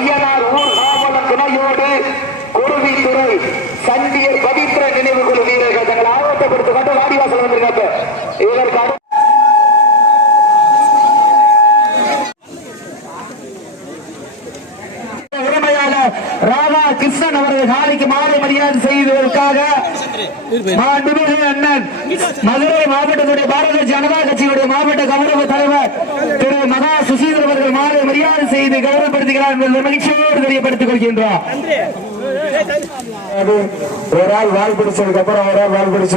ஐயனார் ஊர் காவல துணையோடு குருவி துறை சண்டியர் பவித்ர நினைவு வீரர்கள் தங்கள் ஆர்வத்தை கொண்டு வாடிவாசல் வந்திருக்காங்க இதற்காக கிருஷ்ணன் அவர்கள் காலைக்கு மாலை மரியாதை செய்ததற்காக மாண்புமிகு மதுரை மாவட்டத்துடைய பாரதிய ஜனதா கட்சியுடைய மாவட்ட கௌரவ தலைவர் திரு மகா மரியாதை செய்து கௌரவப்படுத்துகிறார் என்பதை மகிழ்ச்சியோடு தெரியப்படுத்திக் கொள்கின்றோம். ஒரு ஆள் வால் அப்புறம் ஒரு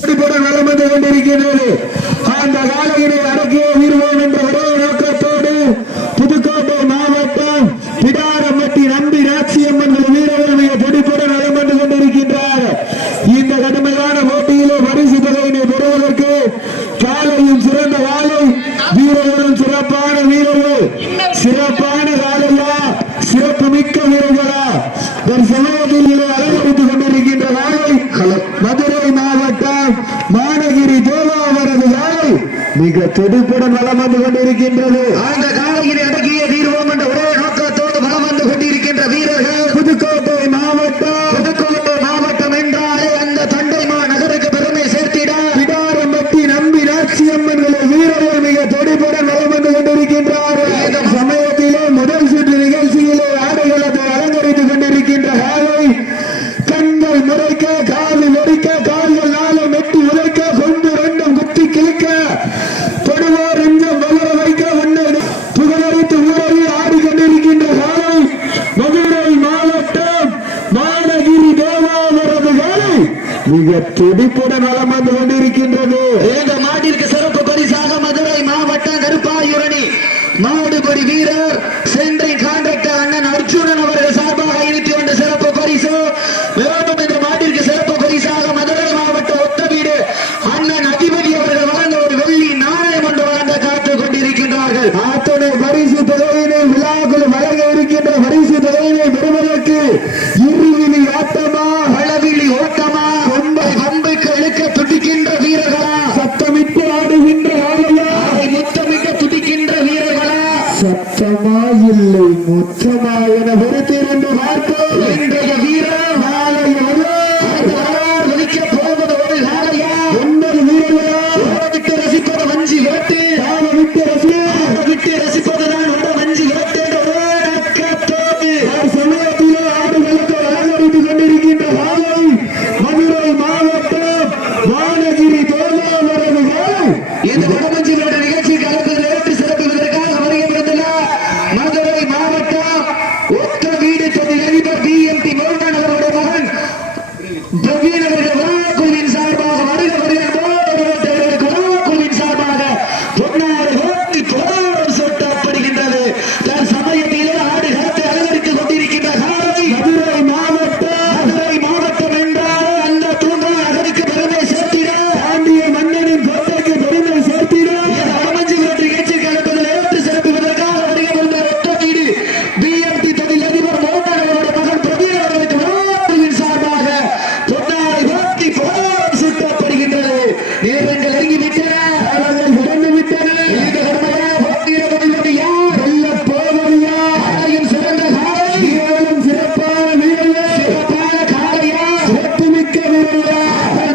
என்ன நடந்து கொண்டிருக்கிறது. அந்த காலையினை அடக்கிய என்ற ஒரே நோக்கத்தோடு புதுக்கோட்டை மாவட்டம் பிடாரம்பட்டி நம்பி நாச்சியம்மன் வீரவர்மையை துடிப்புடன் நடந்து கொண்டிருக்கின்றார். இந்த கடுமையான மிக துடிப்புடன் வளம் கொண்டிருக்கின்றது. அந்த காலையில் அடக்கிய மிக துடிப்புடன் வளம் வந்து கொண்டிருக்கின்றது. எங்க மாட்டிற்கு சிறப்பு பரிசாக மதுரை மாவட்டம் கருப்பாயுரணி. மாடுபடி வீர நிச்சயமா என பொறுத்திருந்து பார்ப்போம்.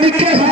மிக்க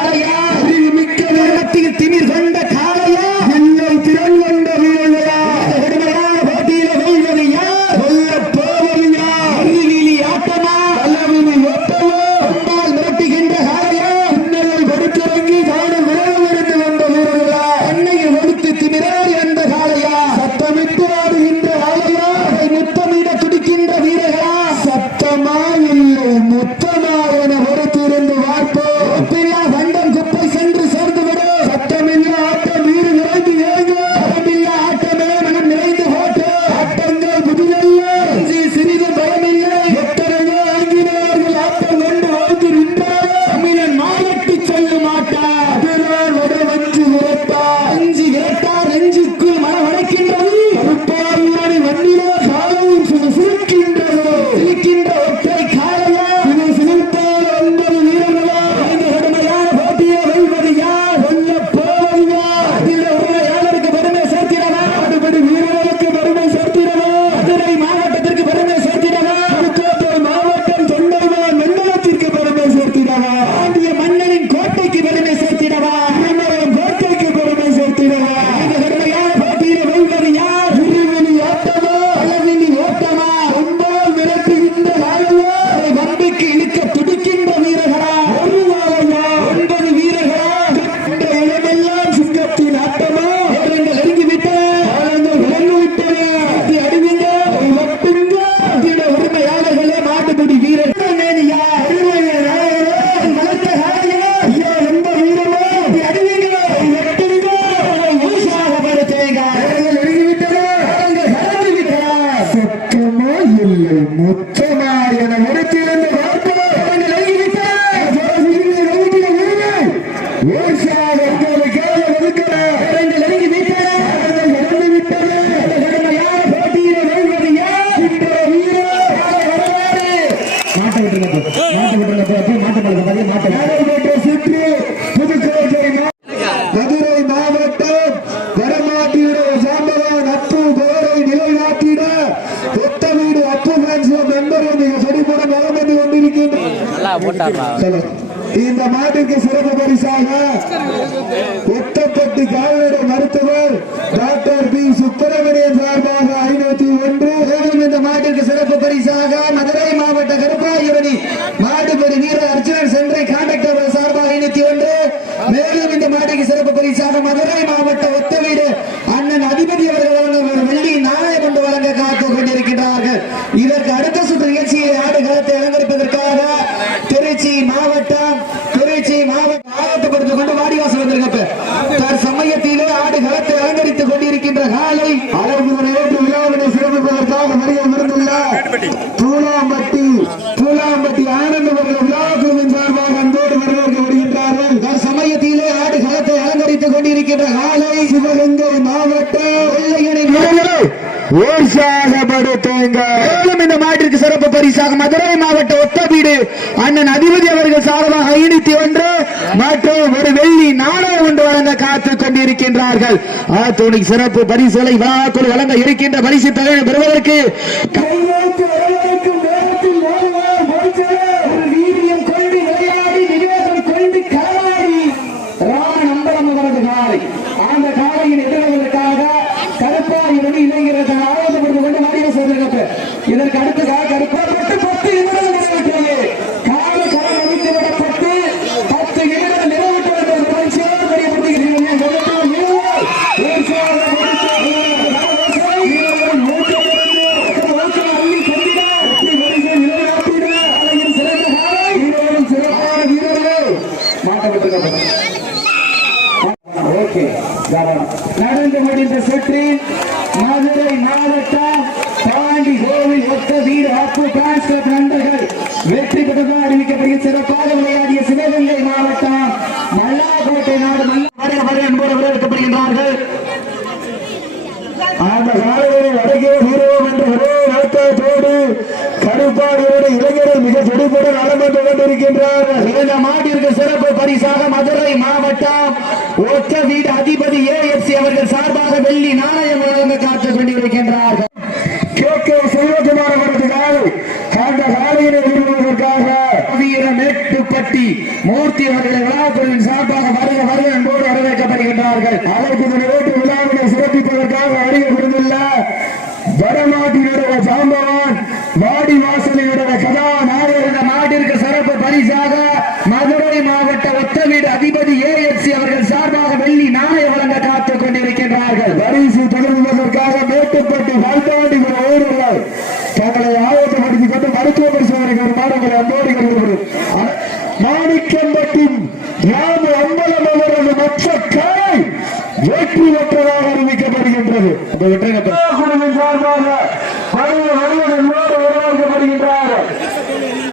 ಯಾಗ ಹೆಲೆ ಮಾತು ದುಡಿದೀರೇ இந்த மாட்டுக்கு சிறப்பு பரிசாக ஒத்தப்பட்டு கால்நடை மருத்துவர் டாக்டர் பி. சுப்பிரமணியன் சார்பாக ஐநூத்தி ஒன்று. இந்த மாட்டிற்கு சிறப்பு பரிசாக மதுரை மாவட்ட கருப்பாயூரணி மாடுபடி வீரர் அர்ஜுனன் சென்றை காண்டக்டர் சார்பாக ஐநூத்தி ஒன்று மேலும் இந்த மாட்டுக்கு சிறப்பு பரிசாக மதுரை மாவட்ட ஒத்த வீடு அண்ணன் அதிபதி அவர்கள் வழங்கும் ஒரு வெள்ளி நாணயம் கொண்டு வழங்க காத்து கொண்டிருக்கிறார்கள் இதற்கு அடுத்த சுற்று நிகழ்ச்சியை ஆடு களத்தை அலங்கரிப்பதற்காக திருச்சி மாவட்டம் திருச்சி ஆயத்தப்படுத்திக் கொண்டு வாடிவாசல் வந்திருக்க தற்சமயத்திலே ஆடு களத்தை அலங்கரித்துக் கொண்டிருக்கின்ற காலை அழகு நேற்று விழாவினை சிறப்பிப்பதற்காக வருகை விருந்துள்ள பூலாம்பட்டி பூலாம்பட்டி ஆனந்தவர்கள் விழா குழுவின் சார்பாக அன்போடு வரவேற்கப்படுகின்றார்கள் தற்சமயத்திலே ஆடு களத்தை அலங்கரித்துக் கொண்டிருக்கின்ற காலை சிவகங்கை மாவட்டம் வெள்ளையணை வீரர்களே உற்சாகப்படுத்துங்க மேலும் இந்த மாட்டிற்கு சிறப்பு பரிசாக மதுரை மாவட்ட ஒத்தபீடு அண்ணன் அதிபதி அவர்கள் சார்பாக ஐநூத்தி ஒன்று மற்றும் ஒரு வெள்ளி நாணயம் ஒன்று வழங்க காத்துக் கொண்டிருக்கின்றார்கள். ஆத்தோனிக்கு சிறப்பு பரிசுகளை விழாக்குள் வழங்க இருக்கின்ற பரிசு தொகை பெறுவதற்கு அப்பு நண்பர்கள் வெற்றி பெற்றதாக அறிவிக்கப்படுகிற சிறப்பாக விளையாடிய சிவகங்கை மாவட்டம் மல்லாக்கோட்டை நாடு நல்ல அன்போடு வரவேற்கப்படுகின்றார்கள். அந்த காலையை அடங்கிய வீரவோம் என்ற ஒரே நோக்கத்தோடு கருப்பாடியோடு இளைஞர்கள் மிக துடிப்புடன் நலம் வந்து இந்த மாட்டிற்கு சிறப்பு பரிசாக மதுரை மாவட்டம் ஒத்த வீடு அதிபதி ஏஎஃப்சி அவர்கள் சார்பாக வெள்ளி நாணயம் வழங்க காத்துக் கொண்டிருக்கின்றார்கள் கே கே செல்வகுமார் அவரது காலை அந்த காலையினை விரும்புவதற்காக வீர மேட்டுப்பட்டி அவர்களை விழாக்குழுவின் சார்பாக வருக வருக என்போடு வரவேற்கப்படுகின்றார்கள். அதற்கு நிறைவேற்று விழாவினை சிறப்பிப்பதற்காக அறிய வடநாட்டினுடைய சாம்பவான் வாடி வாசலினுடைய கதாநாயகர் இந்த நாட்டிற்கு சிறப்பு பரிசாக மதுரை மாவட்ட ஒத்தவீடு அதிபதி ஏஎஃப்சி அவர்கள் சார்பாக வெள்ளி நாணய வழங்க காத்துக் கொண்டிருக்கின்றார்கள். பரிசு தொடர்வதற்காக மேட்டுப்பட்டி ஊர்கள் தங்களை மாணிக்கம்பட்டி ராம அம்பலம் அவரது மற்ற வெற்றி பெற்றதாக அறிவிக்கப்படுகின்றது. இந்த வெற்றி சார்பாக